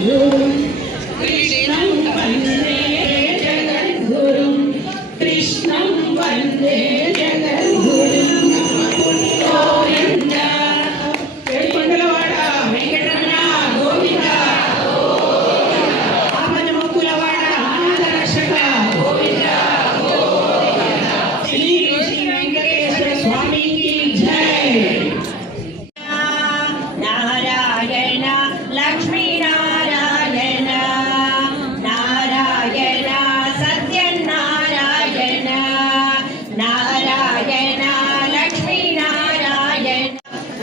జగద్గురుం కృష్ణం వందే జగద్గురుం కృష్ణం వందే జగద్గురుం గోవింద ఏడుకొండలవాడ వెంకటరమణ గోవింద ఆపదముక్కులవాడ అనాథ రక్షక గోవింద శ్రీ శ్రీ వెంకటేశ్వర స్వామికి జై. నారాయణ లక్ష్మీ నారాయణ నారాయణ సత్యనారాయణ నారాయణ లక్ష్మీ నారాయణ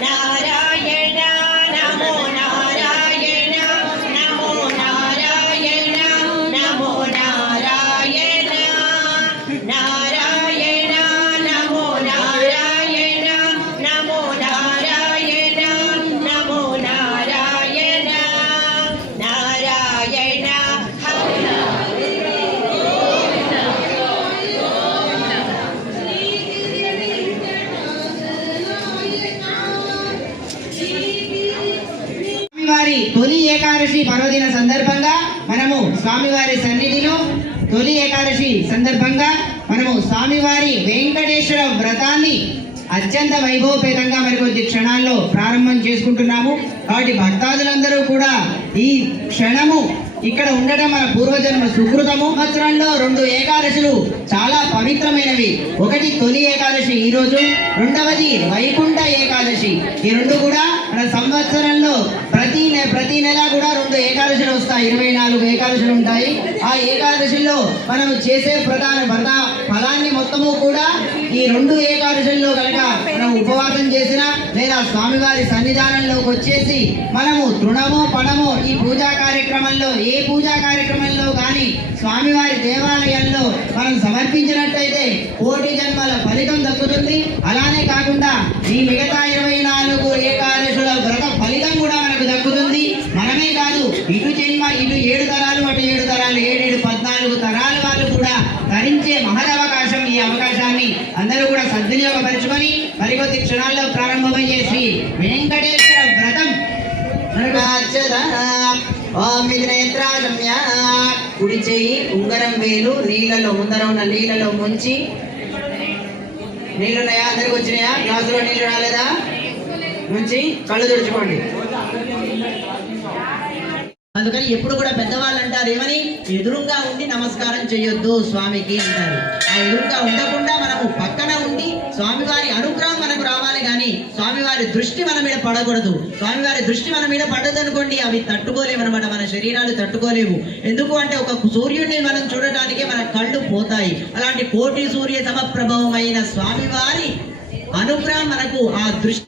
నారాయణ నమో నారాయణ నమో నారాయణ నమో నారాయణ నారాయణ నమో నారాయణ నమో నారాయణ నమో నారాయణ నారాయణ స్వామివారి తొలి ఏకాదశి పర్వదిన సందర్భంగా మనము స్వామివారి సన్నిధిలో తొలి ఏకాదశి సందర్భంగా మనము స్వామివారి వెంకటేశ్వర వ్రతాన్ని అత్యంత వైభవపేతంగా మరికొద్ది క్షణాల్లో ప్రారంభం చేసుకుంటున్నాము. కాబట్టి భక్తాదులందరూ కూడా ఈ క్షణము ఇక్కడ ఉండడం మన పూర్వజన్మ సుకృతము. సంవత్సరంలో 2 ఏకాదశులు చాలా పవిత్రమైనవి. ఒకటి తొలి ఏకాదశి ఈ రోజు, రెండవది వైకుంఠ ఏకాదశి. ఈ రెండు కూడా మన సంవత్సరంలో ప్రతి నెల కూడా 2 ఏకాదశులు వస్తాయి. 24 ఏకాదశులు ఉంటాయి. ఆ ఏకాదశిలో మనం చేసే ప్రధాన ఫలాన్ని మొత్తము కూడా ఈ 2 ఏకాదశుల్లో కనుక మనం ఉపవాసం చేసిన లేదా స్వామివారి సన్నిధానంలోకి వచ్చేసి మనము తృణమో పణమో ఈ పూజా కార్యక్రమంలో ఏ పూజా కార్యక్రమంలో కానీ స్వామివారి దేవాలయంలో మనం సమర్పించినట్టయితే 1,000,000 జన్మల ఫలితం దక్కుతుంది. అలానే కాకుండా ఈ మిగతా 24 ఏకాదశుల వ్రత ఫలితం కూడా మనకు దక్కుతుంది. మనమే కాదు, ఇటు 7 తరాలు అటు 7 తరాలు 7 14 తరాల వాళ్ళు కూడా ధరించే మహదవకాశం. ఈ అవకాశాన్ని అందరూ కూడా సద్వినియోగపరుచుకొని మరికొద్ది క్షణాల్లో ప్రారంభమయ్యే శ్రీ వెంకటేశ్వర వ్రతం ఓం విఘ్నేత్రాజమ్య. కుడి చేయి ఉంగరం వేలు నీళ్ళలో ముందర ఉన్న నీళ్ళలో ముంచి, నీళ్ళున్నాయా? అందరికి వచ్చినాయా? గ్లాసులో నీళ్ళు రాలేదా? ముంచి కళ్ళు తుడుచుకోండి. అందుకని ఎప్పుడు కూడా పెద్దవాళ్ళు అంటారు ఏమని, ఎదురుగా ఉండి నమస్కారం చేయొద్దు స్వామికి అంటారు. ఆ ఎదురుగా ఉండకుండా మనము పక్కన ఉండి స్వామివారి అనుగ్రహం మనకు రావాలి, కానీ స్వామివారి దృష్టి మన మీద పడకూడదు. స్వామివారి దృష్టి మన మీద పడదు అనుకోండి, అవి తట్టుకోలేము అనమాట, మన శరీరాలు తట్టుకోలేవు. ఎందుకు అంటే ఒక సూర్యుడిని మనం చూడటానికే మన కళ్ళు పోతాయి. అలాంటి కోటి సూర్య సమప్రభవమైన స్వామివారి అనుగ్రహం మనకు ఆ దృష్టి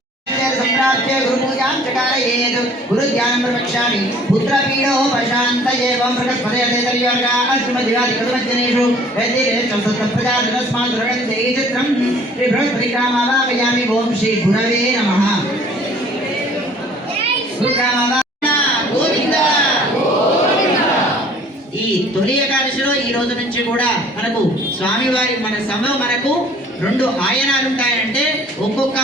సంప్రాప్య గురుపూజాం చకారయేత్ గురుధ్యానం ప్రవక్ష్యామి పుత్రపీడో ప్రశాంతయే ఓం బృహస్పతయదేతర్యోర్గా అస్మదివాదికృతమజ్జనేషు వేదిరేచ్చంసత్ప్రజాతస్మాత్ రుణందే చిత్రం శ్రీ బృహస్పతికామావాహయామి. ఓం శ్రీ గురవే నమః. గోవింద. ఈ తొలి ఏకాదశిలో ఈ రోజు నుంచి కూడా మనకు స్వామివారి మనకు 2 ఆయనాలు ఉంటాయంటే, ఒక్కొక్క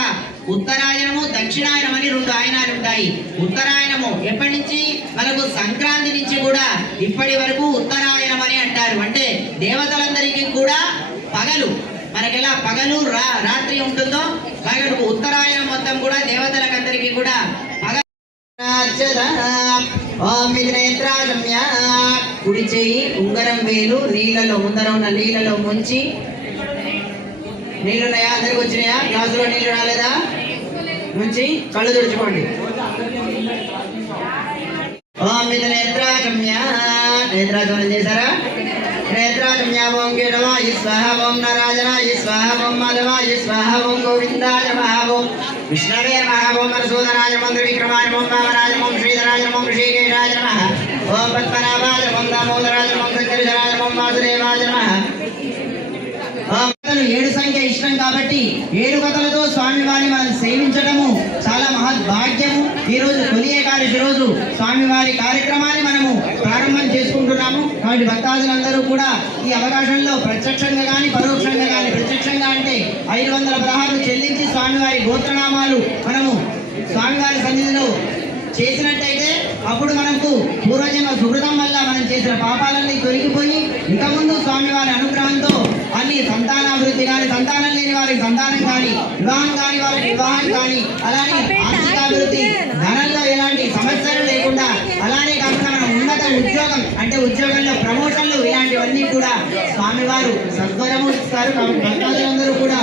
ఉత్తరాయణము దక్షిణాయనం అని 2 ఆయనాలు ఉంటాయి. ఉత్తరాయణము ఎప్పటి నుంచి? మనకు సంక్రాంతి నుంచి కూడా ఇప్పటి వరకు ఉత్తరాయణం అని అంటారు. అంటే దేవతలందరికీ కూడా పగలు, మనకెలా పగలు రాత్రి ఉంటుందో మనకు ఉత్తరాయణం మొత్తం కూడా దేవతలకందరికీ కూడా పగలు. ఓం విఘ్నేత్రాజమ్య. కుడి చేయి ఉంగరం వేలు నీళ్ళలో ముందర ఉన్న నీళ్ళలో ముంచి, నీళ్ళున్నాయా? అందరికి వచ్చినాయా? గ్లాసులో నీళ్ళు రాలేదా? ముంచి కళ్ళు తుడుచుకోండి. ఓం నేత్రాజమ్య. నేత్రాజమనం చేశారా? నేత్రాజమ్య. ఓం కేశవాయ స్వాహ, ఓం నారాయణాయ స్వాహ, ఓం మాధవాయ స్వాహ, ఓం గోవిందాయ నమః, ఓం విష్ణవే నమః, ఓం మధుసూదనాయ, ఓం త్రివిక్రమాయ, ఓం వామనాయ, ఓం శ్రీధరాయ, ఓం ఋషికేశాయ నమః, ఓం పద్మనాభాయ, ఓం దామోదరాయ, ఓం శంకరధరాయ, ఓం వాసుదేవాయ నమః. 7 సంఖ్య ఇష్టం కాబట్టి 7 కథలతో స్వామివారిని మనం సేవించడము చాలా మహద్భాగ్యము. ఈ రోజు తొలి ఏకాదశి రోజు స్వామివారి కార్యక్రమాన్ని మనము ప్రారంభం చేసుకుంటున్నాము. కాబట్టి భక్తాదులందరూ కూడా ఈ అవకాశంలో ప్రత్యక్షంగా కానీ పరోక్షంగా కానీ, ప్రత్యక్షంగా అంటే 500 ప్రహారాలు చెల్లించి స్వామివారి గోత్రనామాలు మనము స్వామివారి సన్నిధిలో చేసినట్టయితే అప్పుడు మనకు పూర్వజన్మ సుకృతం వల్ల మనం చేసిన పాపాలన్నీ తొలగిపోయి ఇక ముందు స్వామివారి అనుగ్రహంతో అన్ని సంతానాభివృద్ధి కానీ, సంతానం లేని వారికి సంతానం కానీ, వివాహం కాని వారికి వివాహం కానీ, అలానే ఆర్థికాభివృద్ధి, ధనంలో ఎలాంటి సమస్యలు లేకుండా, అలానే కాకుండా మనం ఉన్నత ఉద్యోగం అంటే ఉద్యోగంలో ప్రమోషన్లు ఇలాంటివన్నీ కూడా స్వామివారు సద్వరము ఇస్తారు. కాబట్టి భక్తులందరూ కూడా